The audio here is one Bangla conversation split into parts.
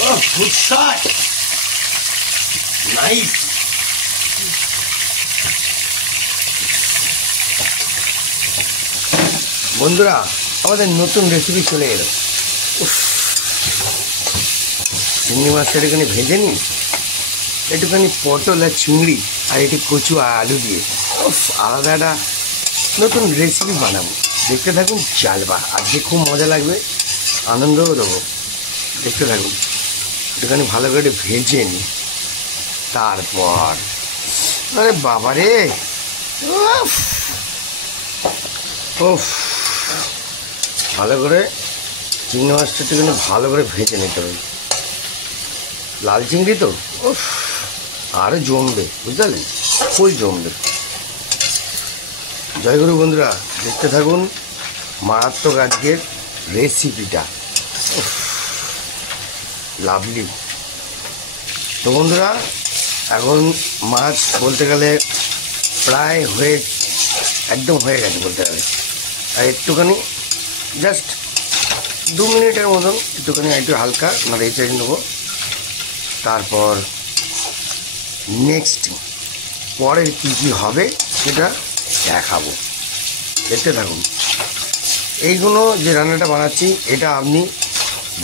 Good shot, nice. বন্ধুরা আমাদের নতুন রেসিপি চলে এলো। চিংড়ি মাছটা এখানে ভেজে নিই, একটুখানি পটল আর চিংড়ি আর একটু কচু আর আলু দিয়ে আলাদা একটা নতুন রেসিপি বানাবো। দেখতে থাকুন, চালবা, আজকে খুব মজা লাগবে, আনন্দও দেবো। দেখতে থাকুন, একটুখানি ভালো করে ভেজে নিই, তারপর আরে বাবারে ওফ, ভালো করে চিংড়ি মাছটা একটুখানি ভালো করে ভেজে নিতে হবে। লাল চিংড়ি তো ওফ, আরও জমবে, বুঝতে পারলেন, ফুল জমবে। জয়গুরু বন্ধুরা, দেখতে থাকুন মারাত্মক আজকের রেসিপিটা, লাভলি। তো বন্ধুরা এখন মাছ বলতে গেলে প্রায় একদম হয়ে গেছে বলতে গেলে। আর একটুখানি জাস্ট 2 মিনিটের মতন একটুখানি একটু হালকা নাড়িয়ে চেড়ে নেবো। তারপর নেক্সট পরের কী হবে সেটা দেখাবো, দেখতে থাকুন। এইগুলো যে রান্নাটা বানাচ্ছি এটা আপনি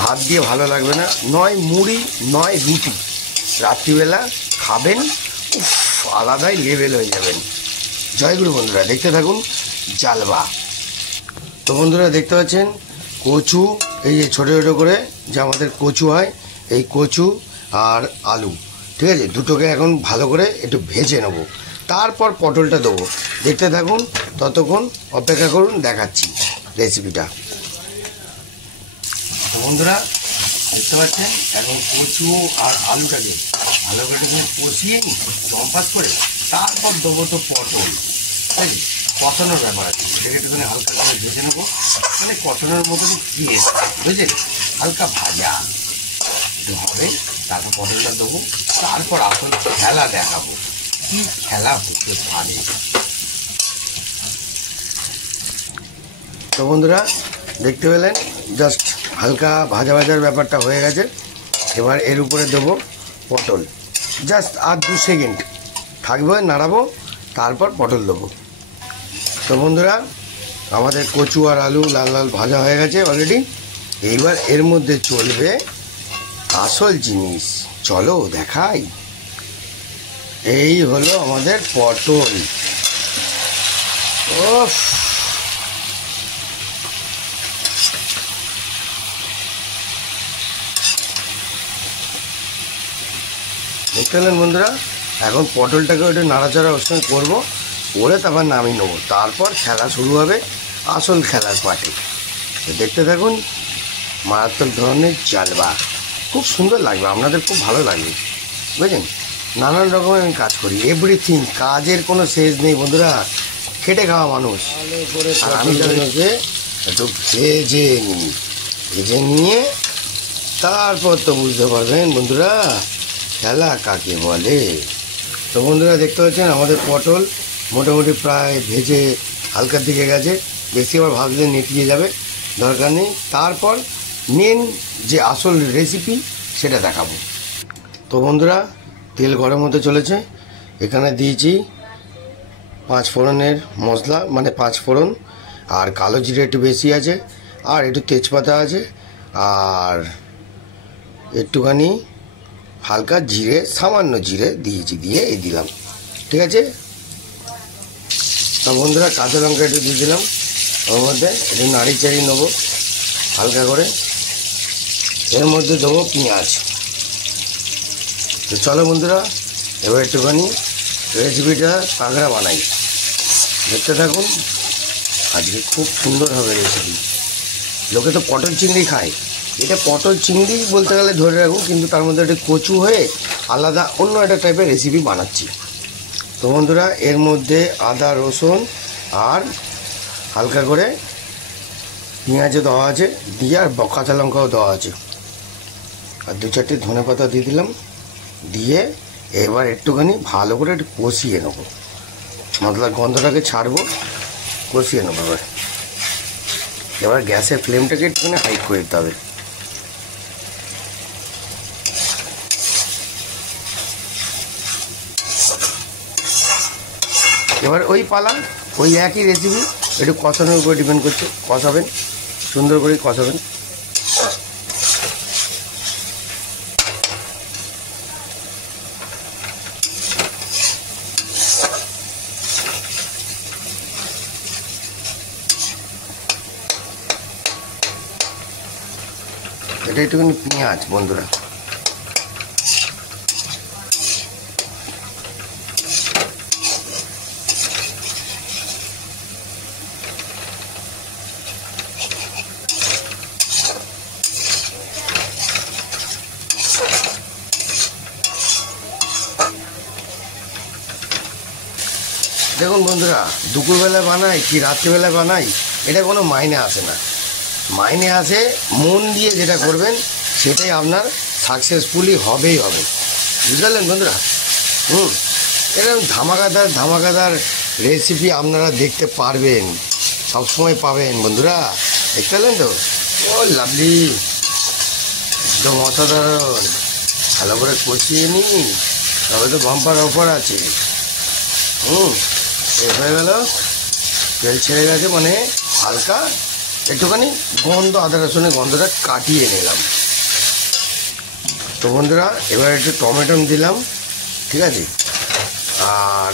ভাত দিয়ে ভালো লাগবে না, নয় মুড়ি নয় রুটি, রাত্রিবেলা খাবেন, আলাদাই লেভেল হয়ে যাবেন। জয়গুরু বন্ধুরা, দেখতে থাকুন জালবা। তো বন্ধুরা দেখতে পাচ্ছেন কচু, এই যে ছোটো ছোটো করে যে আমাদের কচু হয়, এই কচু আর আলু, ঠিক আছে, দুটোকে এখন ভালো করে একটু ভেজে নেবো, তারপর পটলটা দেবো। দেখতে থাকুন, ততক্ষণ অপেক্ষা করুন, দেখাচ্ছি রেসিপিটা। তো বন্ধুরা দেখতে পাচ্ছেন এখন কচু আর আলুটাকে ভালো করে কষিয়ে নিই জম্পাস করে, তারপর দেবো তো পটল। তাই কষানোর ব্যাপার আছে, সেটা একটুখানি হালকা করে ভেজে নেবো, মানে কষানোর মতন দিয়ে বুঝলেন, হালকা ভাজা হবে। তারপর পটলটা দেবো, তারপর আসল খেলা দেখাবো, কি খেলা হতে পারে। তো বন্ধুরা দেখতে পেলেন জাস্ট হালকা ভাজা ভাজার ব্যাপারটা হয়ে গেছে। এবার এর উপরে দেবো পটল, জাস্ট আর 2 সেকেন্ড থাকবে, নাড়াবো, তারপর পটল দেবো। তো বন্ধুরা আমাদের কচু আর আলু লাল লাল ভাজা হয়ে গেছে অলরেডি। এইবার এর মধ্যে চলবে আসল জিনিস, চলো দেখাই। এই হলো আমাদের পটল। ওফ, দেখতে পেলেন বন্ধুরা, এখন পটলটাকে একটু নাড়াচাড়া ওর সঙ্গে করবো, করে তারপর নামিয়ে নেবো, তারপর খেলা শুরু হবে, আসল খেলার পার্টি। দেখতে থাকুন, মারাত্মক ধরনের জালবা, খুব সুন্দর লাগবে, আপনাদের খুব ভালো লাগবে, বুঝলেন। নানান রকমের আমি কাজ করি, এভরিথিং, কাজের কোনো শেষ নেই বন্ধুরা, খেটে খাওয়া মানুষ। আর আমি তাদেরকে একটু ভেজে নিয়ে তারপর তো বুঝতে পারবেন বন্ধুরা খেলা কাকে বলে। তো বন্ধুরা দেখতে পাচ্ছেন আমাদের পটল মোটামুটি প্রায় ভেজে হালকার দিকে গেছে, বেশি আবার ভাজলে নেতিয়ে যাবে, দরকার নেই। তারপর মেন যে আসল রেসিপি সেটা দেখাবো। তো বন্ধুরা তেল গরম হতে চলেছে, এখানে দিয়েছি 5 ফোড়নের মশলা, মানে 5 ফোড়ন, আর কালো জিরে একটু বেশি আছে, আর একটু তেজপাতা আছে, আর একটুখানি হালকা জিরে, সামান্য জিরে দিয়েছি, দিয়ে এই দিলাম, ঠিক আছে। তো বন্ধুরা কাঁচা লঙ্কা একটু দিয়ে দিলাম, ওর মধ্যে একটু নাড়ি চাড়িয়ে নেবো হালকা করে। এর মধ্যে দেবো পেঁয়াজ। তো চলো বন্ধুরা এবার একটুখানি রেসিপিটা কাঁকড়া বানাই, দেখতে থাকুন, আজকে খুব সুন্দর হবে রেসিপি। লোকে তো পটল চিংড়ি খায়, এটা পটল চিংড়ি বলতে গেলে ধরে রাখুন, কিন্তু তার মধ্যে একটা কচু হয়ে আলাদা অন্য একটা টাইপের রেসিপি বানাচ্ছি। তো বন্ধুরা এর মধ্যে আদা রসুন আর হালকা করে পেঁয়াজও দেওয়া আছে, দিয়ে আর কাঁচা লঙ্কাও দেওয়া আছে, আর 2-4টে ধনে পাতা দিয়ে দিলাম, দিয়ে এবার একটুখানি ভালো করে একটু কষিয়ে নেবো, মশলার গন্ধটাকে ছাড়বো, কষিয়ে নেবো। এবার গ্যাসের ফ্লেমটাকে একটুখানি হাই করে দিতে হবে। এবার ওই পালা, ওই একই রেসিপি, একটু কষানোর উপরে ডিপেন্ড করছে। কষাবেন, সুন্দর করে কষাবেন। এটা একটুখানি পেঁয়াজ বন্ধুরা, দেখুন বন্ধুরা, দুপুরবেলায় বানাই কি রাত্রিবেলায় বানাই এটা কোনো মাইনে আসে না। মাইনে আসে মন দিয়ে যেটা করবেন সেটাই আপনার সাকসেসফুলি হবেই হবে। বুঝতে পারলেন বন্ধুরা? এরকম ধামাকাদার রেসিপি আপনারা দেখতে পারবেন, সবসময় পাবেন বন্ধুরা। দেখতে পেলেন তো? ও লাভলি, একদম অসাধারণ। ভালো করে কষিয়ে নিই, তবে তো বাম্পার অফার আছে। এ হয়ে গেল, তেল ছেড়ে গেছে, মানে হালকা একটুখানি গন্ধ, আদা রসুনের গন্ধটা কাটিয়ে নিলাম। তো বন্ধুরা এবার একটু টমেটো দিলাম, ঠিক আছে? আর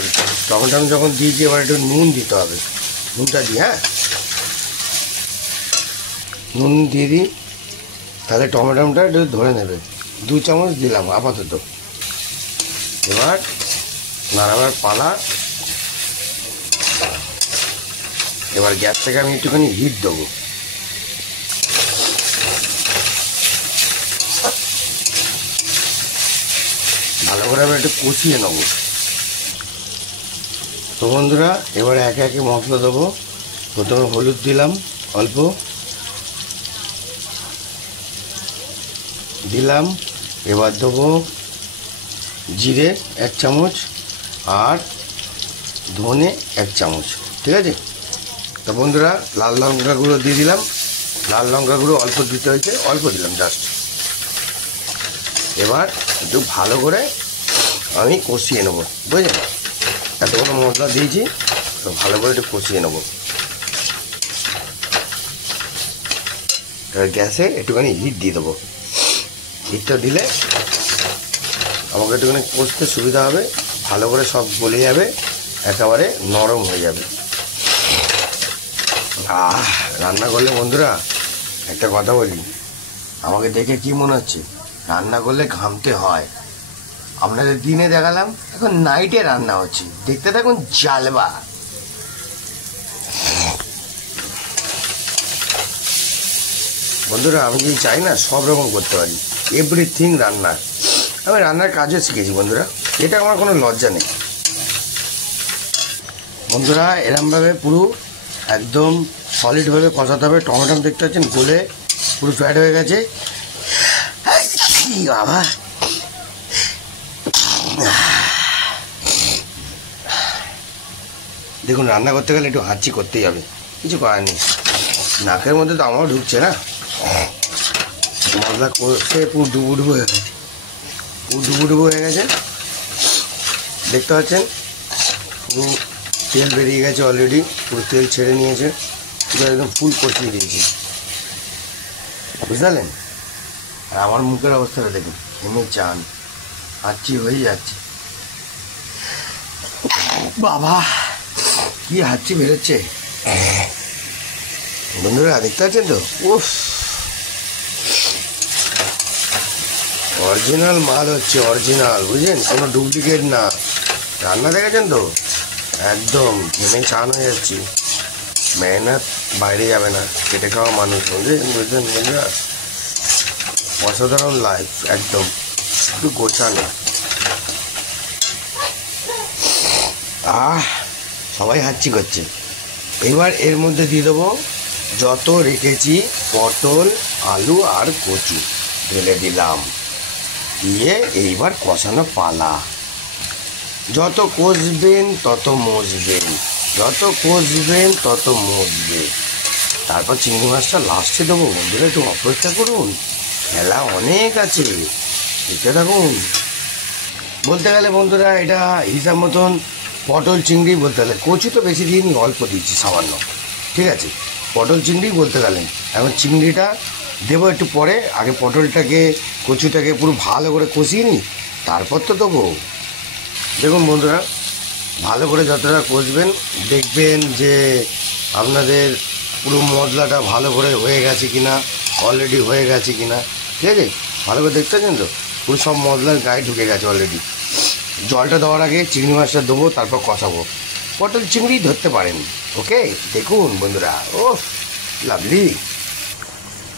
টমেটো যখন দিয়েছি এবার একটু নুন দিতে হবে। নুনটা দিই, হ্যাঁ নুন দিয়ে দিই, তাহলে টমেটোটা একটু ধরে নেবে। 2 চামচ দিলাম আপাতত। এবার নাড়াবার পালা। এবার গ্যাসটাকে আমি একটুখানি হিট দেবো। ভালো করে আমি একটু কষিয়ে নেব। তো বন্ধুরা এবার একে একে মশলা দেবো। প্রথমে হলুদ দিলাম অল্প, দিলাম। এবার দেবো জিরে 1 চামচ আর ধনে 1 চামচ, ঠিক আছে? তো বন্ধুরা লাল লঙ্কা গুঁড়ো দিয়ে দিলাম। লাল লঙ্কা গুঁড়ো অল্প দিতে হয়েছে, অল্প দিলাম জাস্ট। এবার একটু ভালো করে আমি কষিয়ে নেবো, বুঝলেন? এতগুলো মশলা দিয়েছি, তো ভালো করে একটু কষিয়ে নেবো। এবার গ্যাসে একটুখানি হিট দিয়ে দেবো। হিটটা দিলে আমাকে একটুখানি কষতে সুবিধা হবে, ভালো করে সব গলে যাবে, একেবারে নরম হয়ে যাবে। রান্না করলে বন্ধুরা একটা কথা বলি, আমাকে দেখে কি মনে হচ্ছে? রান্না করলে ঘামতে হয়। আপনাদের দিনে দেখালাম, এখন নাইটে রান্না হচ্ছে, দেখতে থাকুন জালবা। বন্ধুরা আমি যদি চাই না সব রকম করতে পারি, এভরিথিং রান্না। আমি রান্নার কাজও শিখেছি বন্ধুরা, এটা আমার কোনো লজ্জা নেই। বন্ধুরা এরমভাবে পুরো একদম সলিডভাবে কষাতে হবে। টমেটো দেখতে পাচ্ছেন গলে পুরো ফ্যাট হয়ে গেছে। বাবা, দেখুন রান্না করতে গেলে একটু হাঁচি করতেই হবে, কিছু করার নেই। নাকের মধ্যে তো আমারও ঢুকছে না, মশলা কষে পুরো ডুবুডুবু হয়ে গেছে, পুরো ডুবুডুবু হয়ে গেছে। দেখতে পাচ্ছেন পুরো তেল বেরিয়ে গেছে অলরেডি, পুরো তেল ছেড়ে নিয়েছে, পুরো একদম ফুল কষিয়ে দিয়েছি, বুঝলেন? আর আমার মুখের অবস্থাটা দেখুন, ঘেমে চান, হাঁচি হয়ে যাচ্ছে। বাবা কি হাঁচি বেরোচ্ছে বন্ধুরা, দেখতে পাচ্ছেন তো? উফ, অরিজিনাল মাল হচ্ছে, অরিজিনাল, বুঝলেন? কোনো ডুপ্লিকেট না। রান্না দেখেছেন তো, একদম ঘেমে চান হয়ে যাচ্ছি। মেহনত বাইরে যাবে না, খেটে খাওয়া মানুষ, বুঝলেন বন্ধুরা? অসাধারণ লাইফ, একদম একটু গোছানো। সবাই হাঁচি করছে। এবার এর মধ্যে দিয়ে দেবো যত রেখেছি পটল, আলু আর কচু, ঢেলে দিলাম। দিয়ে এইবার কষানো পালা। যত কষবেন তত মজবেন, যত কষবেন তত মজবে। তারপর চিংড়ি মাছটা লাস্টে দেবো। বন্ধুরা একটু অপেক্ষা করুন, খেলা অনেক আছে, দেখতে থাকুন। বলতে গেলে বন্ধুরা এটা হিসাব মতন পটল চিংড়ি বলতে গেলে, কচু তো বেশি দিইনি, অল্প দিয়েছি সামান্য, ঠিক আছে। পটল চিংড়ি বলতে গেলেন। এখন চিংড়িটা দেবো একটু পরে, আগে পটলটাকে কচুটাকে পুরো ভালো করে কষিয়ে নিই, তারপর তো দেবো। দেখুন বন্ধুরা, ভালো করে যতটা কষবেন দেখবেন যে আপনাদের পুরো মশলাটা ভালো করে হয়ে গেছে কিনা, অলরেডি হয়ে গেছে কিনা, ঠিক আছে। ভালো করে দেখতে পাচ্ছেন তো, পুরো সব মশলার গায়ে ঢুকে গেছে অলরেডি। জলটা দেওয়ার আগে চিংড়ি মাছটা দেবো, তারপর কষাবো। পটল চিংড়ি ধরতে পারেন। ওকে, দেখুন বন্ধুরা, ও লাভলি।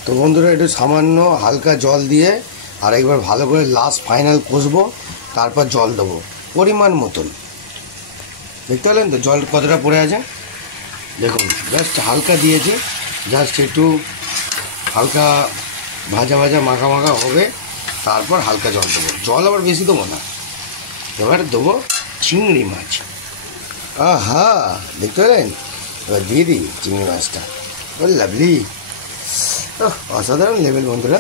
তো বন্ধুরা, একটু সামান্য হালকা জল দিয়ে আর একবার ভালো করে লাস্ট ফাইনাল কষবো, তারপর জল দেবো পরিমাণ মতন। দেখতে পেলেন তো জল কতটা পড়ে আছে, দেখুন জাস্ট হালকা দিয়েছি, জাস্ট একটু হালকা ভাজা ভাজা মাখা মাখা হবে, তারপর হালকা জল দেবো। জল আবার বেশি দেবো না। এবার দেবো চিংড়ি মাছ। আহা, দেখতে পেলেন, এবার দিয়ে দিই চিংড়ি মাছটা। ও লাভলি, অসাধারণ লেভেল বন্ধুরা।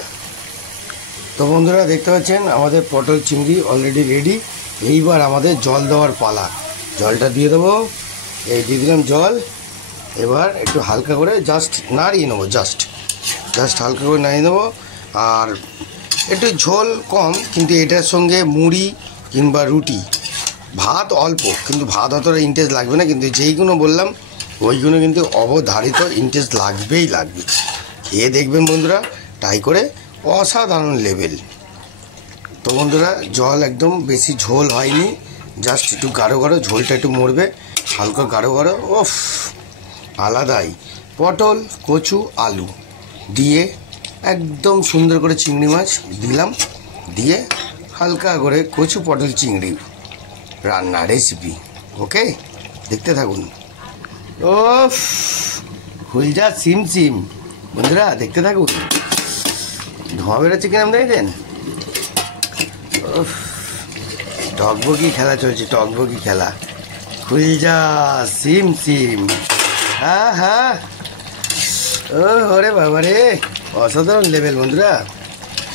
তো বন্ধুরা দেখতে পাচ্ছেন আমাদের পটল চিংড়ি অলরেডি রেডি। এইবার আমাদের জল দেওয়ার পালা। জলটা দিয়ে দেবো, এই দিয়ে দিলাম জল। এবার একটু হালকা করে জাস্ট নাড়িয়ে নেবো, জাস্ট হালকা করে নাড়িয়ে নেবো। আর একটু ঝোল কম, কিন্তু এটার সঙ্গে মুড়ি কিংবা রুটি, ভাত অল্প, কিন্তু ভাত অতটা ইন্টারেস্ট লাগবে না, কিন্তু যেইগুলো বললাম ওইগুলো কিন্তু অবধারিত ইন্টারেস্ট লাগবেই লাগবে। খেয়ে দেখবেন বন্ধুরা, ট্রাই করে, অসাধারণ লেভেল। তো বন্ধুরা, জল একদম বেশি ঝোল হয়নি, জাস্ট একটু গাঢ় গাঢ়, ঝোলটা একটু মরবে, হালকা গাঢ় গাঢ়। ওফ, আলাদাই। পটল, কচু, আলু দিয়ে একদম সুন্দর করে চিংড়ি মাছ দিলাম, দিয়ে হালকা করে কচু পটল চিংড়ি রান্না রেসিপি। ওকে, দেখতে থাকুন। ওফ, হুলজা সিম সিম বন্ধুরা, দেখতে থাকুন। ধোঁয়া বেরোচ্ছে কিনা দেখেন। টকবকি খেলা চলছে, টকবকি খেলা। হুলজা সিম সিম, হ্যাঁ হ্যাঁ। ও ওরে বাবা রে, অসাধারণ লেভেল বন্ধুরা,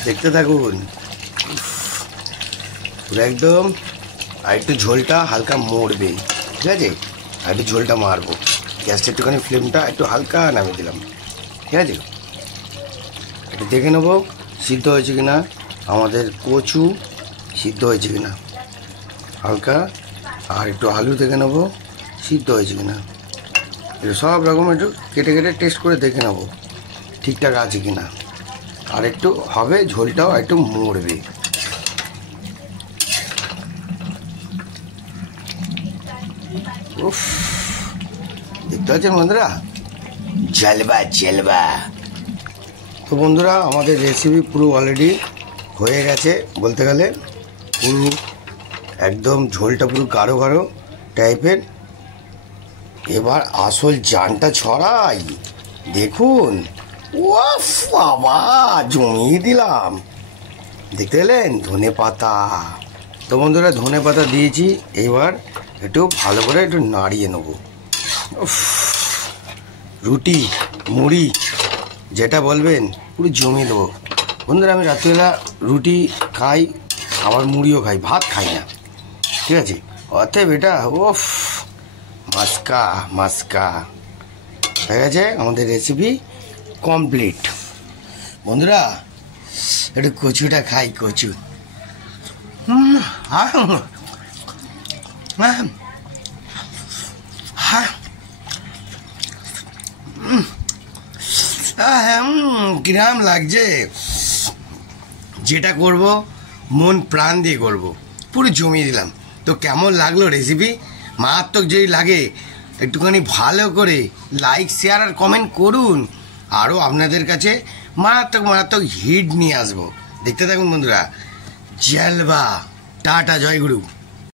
দেখতে থাকুন পুরো একদম। আর একটু ঝোলটা হালকা মরবে, ঠিক আছে, আর একটু ঝোলটা মারবো। গ্যাসটা একটুখানি ফ্লেমটা একটু হালকা নামিয়ে দিলাম, ঠিক আছে। একটু দেখে নেবো সিদ্ধ হয়েছে কিনা, আমাদের কচু সিদ্ধ হয়েছে কিনা হালকা, আর একটু আলু দেখে নেবো সিদ্ধ হয়েছে কিনা। একটু সব রকম একটু কেটে কেটে টেস্ট করে দেখে নেবো ঠিকঠাক আছে কিনা। আর একটু হবে, ঝোলটাও একটু মরবে। উফ, দেখতে পাচ্ছেন বন্ধুরা, জলবা জলবা। তো বন্ধুরা, আমাদের রেসিপি পুরো অলরেডি হয়ে গেছে বলতে গেলে। পুরো একদম ঝোলটা পুরো গাঢ় গাঢ় টাইপের। এবার আসল জানটা ছড়াই, দেখুন। ওফ বাবা, জমিয়ে দিলাম, দেখতে পেলেন, ধনে পাতা। তো বন্ধুরা, ধনে পাতা দিয়েছি, এবার একটু ভালো করে একটু নাড়িয়ে নেবো। রুটি মুড়ি যেটা বলবেন পুরো জমিয়ে দেবো বন্ধুরা। আমি রাত্রিবেলা রুটি খাই, আবার মুড়িও খাই, ভাত খাই না, ঠিক আছে। অতএব এটা ওফ, মাস্কা মাস্কা হয়ে গেছে আমাদের রেসিপি কমপ্লিট। বন্ধুরা, একটু কচুটা খাই, কচু। কিরাম লাগছে, যেটা করব মন প্রাণ দিয়ে করব, পুরো জমিয়ে দিলাম। তো কেমন লাগলো রেসিপি? মারাত্মক যদি লাগে একটুখানি ভালো করে লাইক শেয়ার আর কমেন্ট করুন। আরও আপনাদের কাছে মারাত্মক মারাত্মক হিট নিয়ে আসবো, দেখতে থাকুন বন্ধুরা। জলবা, টাটা, জয়গুরু।